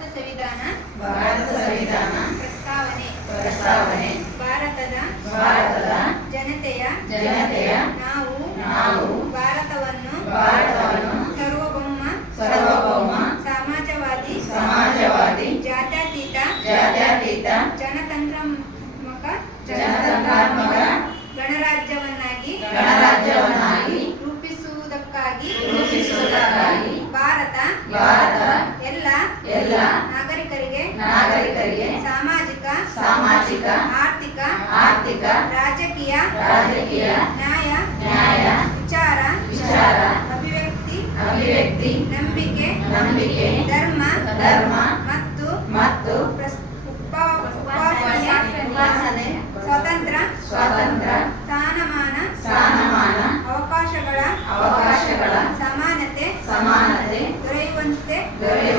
ಭಾರತ ಸಂವಿಧಾನ ಭಾರತ ಸಂವಿಧಾನ ಪ್ರಸ್ತಾವನೆ ಪ್ರಸ್ತಾವನೆ ಭಾರತದ ಭಾರತದ ಜನತೆಯ ಜನತೆಯ ನಾವು ನಾವು ಭಾರತವನ್ನು ಭಾರತವನ್ನು ಸರ್ವಭೌಮ ಸರ್ವಭೌಮ ಸಮಾಜವಾದಿ ಸಮಾಜವಾದಿ ಜಾತ್ಯತೀತ ಜಾತ್ಯತೀತ ಜನತಂತ್ರಾತ್ಮಕ ಜನತಂತ್ರಾತ್ಮಕ ಗಣರಾಜ್ಯವನ್ನಾಗಿ ಗಣರಾಜ್ಯವನ್ನಾಗಿ ರೂಪಿಸುವುದಕ್ಕಾಗಿ ರೂಪಿಸುವುದಕ್ಕಾಗಿ ಭಾರತ ಭಾರತ ಎಲ್ಲ ನಾಗರಿಕರಿಗೆ ನಾಗರಿಕರಿಗೆ ಸಾಮಾಜಿಕ ಸಾಮಾಜಿಕ ಆರ್ಥಿಕ ಆರ್ಥಿಕ ರಾಜಕೀಯ ರಾಜಕೀಯ ನ್ಯಾಯ ನ್ಯಾಯ ವಿಚಾರ ವಿಚಾರ ಅಭಿವ್ಯಕ್ತಿ ಅಭಿವ್ಯಕ್ತಿ ನಂಬಿಕೆ ನಂಬಿಕೆ ಧರ್ಮ ಧರ್ಮ ಮತ್ತು ಮತ್ತು ಉಪಾಸನೆ ಸ್ವತಂತ್ರ ಸ್ವತಂತ್ರ ಸ್ವಾತಂತ್ರ್ಯ ಸ್ಥಾನಮಾನ ಸ್ಥಾನಮಾನ ಅವಕಾಶಗಳ ಅವಕಾಶಗಳ ಸಮಾನತೆ ಸಮಾನತೆ ದೊರೆಯುವಂತೆ ದೊರೆಯುವಂತೆ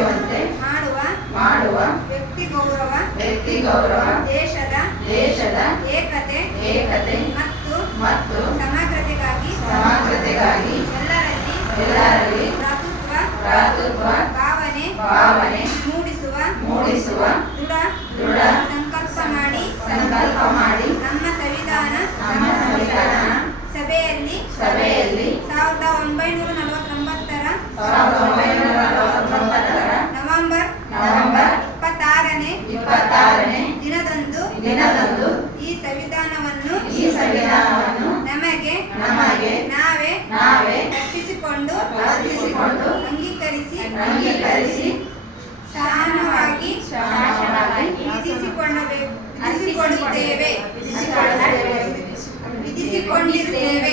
ವ್ಯಕ್ತಿ ಗೌರವ ದೇಶದ ದೇಶದ ಏಕತೆ ಏಕತೆ ಮತ್ತು ಮತ್ತು ಸಮಗ್ರತೆಗಾಗಿ ಸಮಗ್ರತೆಗಾಗಿ ಎಲ್ಲರಲ್ಲಿ ಎಲ್ಲರಲ್ಲಿ ಭ್ರಾತೃತ್ವ ಭ್ರಾತೃತ್ವ ಭಾವನೆ ಭಾವನೆ ಮೂಡಿಸುವ ಮೂಡಿಸುವ ದೃಢ ದೃಢ ಸಂಕಲ್ಪ ಮಾಡಿ ಸಂಕಲ್ಪ ಮಾಡಿ ನಮ್ಮ ಸಂವಿಧಾನ ನಮ್ಮ ಸಂವಿಧಾನ ಸಭೆಯಲ್ಲಿ ಸಭೆಯಲ್ಲಿ ಸಾವಿರದ ಒಂಬೈನೂರ ನಲವತ್ತೊಂಬತ್ತರ ಸಾವಿರದ ಹಾಗೆ ನಾವೇ ನಾವೇ ರಕ್ಷಿಸಿಕೊಂಡು ರಕ್ಷಿಸಿಕೊಂಡು ಅಂಗೀಕರಿಸಿ ಅಂಗೀಕರಿಸಿ ಸಹನವಾಗಿ ವಿಧಿಸಿಕೊಳ್ಳಬೇಕು ವಿಧಿಸಿಕೊಳ್ಳುತ್ತೇವೆ. ವಿಧಿಸಿಕೊಂಡಿದ್ದೇವೆ